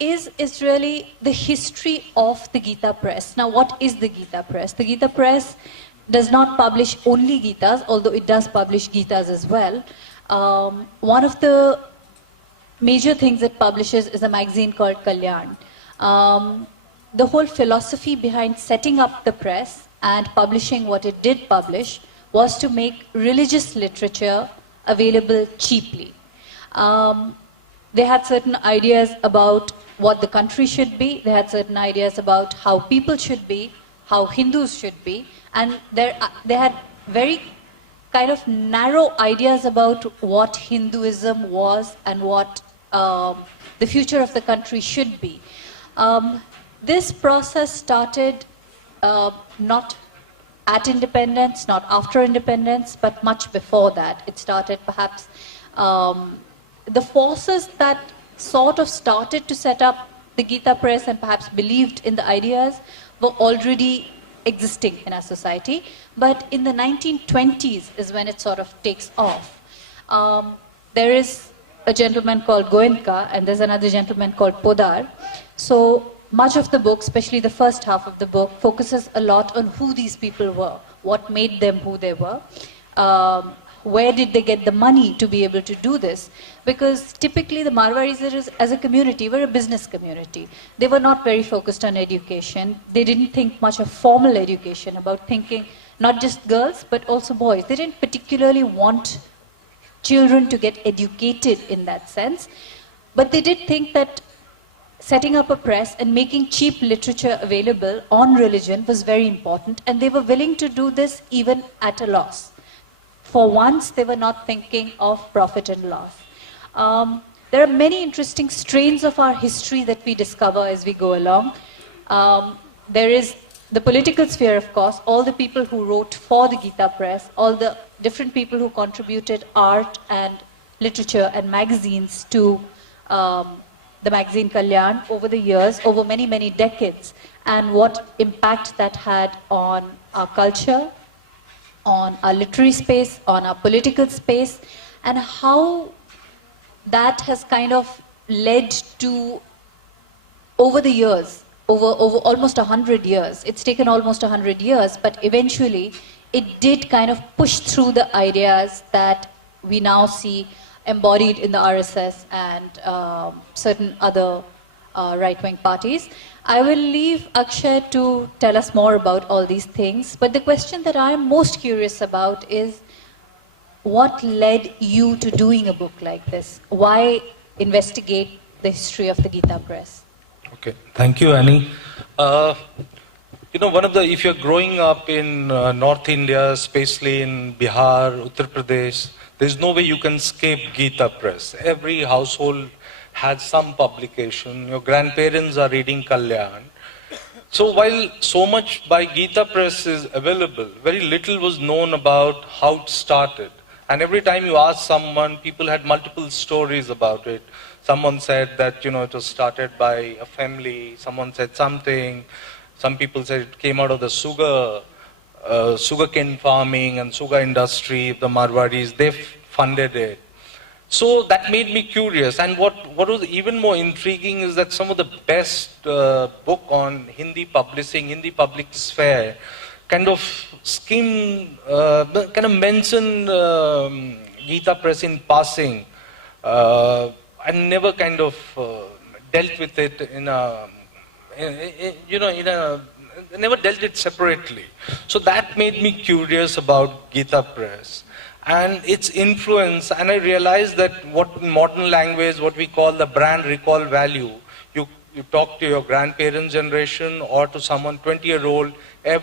is really the history of the Gita Press. Now, what is the Gita Press? The Gita Press does not publish only Gitas, although it does publish Gitas as well. One of the major things it publishes is a magazine called Kalyan. The whole philosophy behind setting up the press and publishing what it did publish was to make religious literature available cheaply. They had certain ideas about what the country should be, they had certain ideas about how people should be, how Hindus should be, and they had very kind of narrow ideas about what Hinduism was and what the future of the country should be. This process started not at independence, not after independence, but much before that. It started perhaps, the forces that sort of started to set up the Gita Press and perhaps believed in the ideas were already existing in our society. But in the 1920s is when it sort of takes off. There is a gentleman called Goenka and there's another gentleman called Podar. So much of the book, especially the first half of the book, focuses a lot on who these people were, what made them who they were, where did they get the money to be able to do this? Because typically the Marwaris as a community were a business community. They were not very focused on education. They didn't think much of formal education, about thinking not just girls but also boys. They didn't particularly want children to get educated in that sense. But they did think that setting up a press and making cheap literature available on religion was very important, and they were willing to do this even at a loss. For once, they were not thinking of profit and loss. There are many interesting strains of our history that we discover as we go along. There is the political sphere, of course, all the people who wrote for the Gita Press, all the different people who contributed art and literature and magazines to the magazine Kalyan over the years, over many, many decades, and what impact that had on our culture, on our literary space, on our political space, and how that has kind of led to, over the years, over almost 100 years, it's taken almost 100 years, but eventually it did kind of push through the ideas that we now see embodied in the RSS and certain other right-wing parties. I will leave Akshay to tell us more about all these things, but the question that I am most curious about is, what led you to doing a book like this? Why investigate the history of the Gita Press? Okay, thank you, Annie. You know, if you're growing up in North India, especially in Bihar, Uttar Pradesh, there's no way you can escape Gita Press. Every household has some publication. Your grandparents are reading Kalyan. So while so much by Gita Press is available, very little was known about how it started. And every time you ask someone, people had multiple stories about it. Someone said that, it was started by a family. Someone said something. Some people said it came out of the sugarcane farming and sugar industry. The Marwaris, they funded it. So that made me curious. And what was even more intriguing is that some of the best book on Hindi publishing, Hindi public sphere, kind of mention Gita Press in passing, and never kind of dealt with it never dealt it separately. So that made me curious about Gita Press and its influence, and I realized that what in modern language, what we call the brand recall value, you talk to your grandparents' generation or to someone 20-year-old,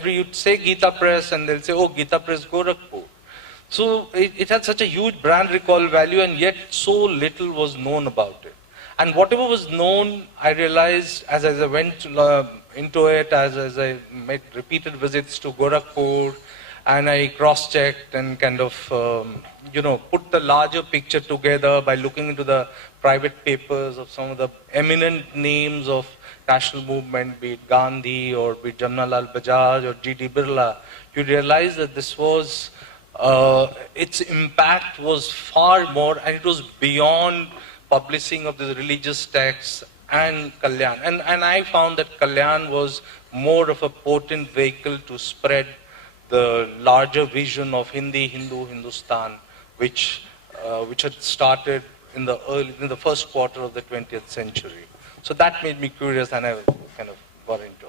you'd say Gita Press and they'll say, oh, Gita Press Gorakhpur. So it had such a huge brand recall value, and yet so little was known about it. And whatever was known, I realized as I went into it, as I made repeated visits to Gorakhpur, and I cross-checked and kind of, put the larger picture together by looking into the private papers of some of the eminent names of national movement, be it Gandhi or be it Jamnalal Bajaj or G.D. Birla. You realize that this was, its impact was far more, and it was beyond publishing of the religious texts and Kalyan. And I found that Kalyan was more of a potent vehicle to spread the larger vision of Hindi, Hindu, Hindustan, which had started in the first quarter of the 20th century. So that made me curious, and I kind of got into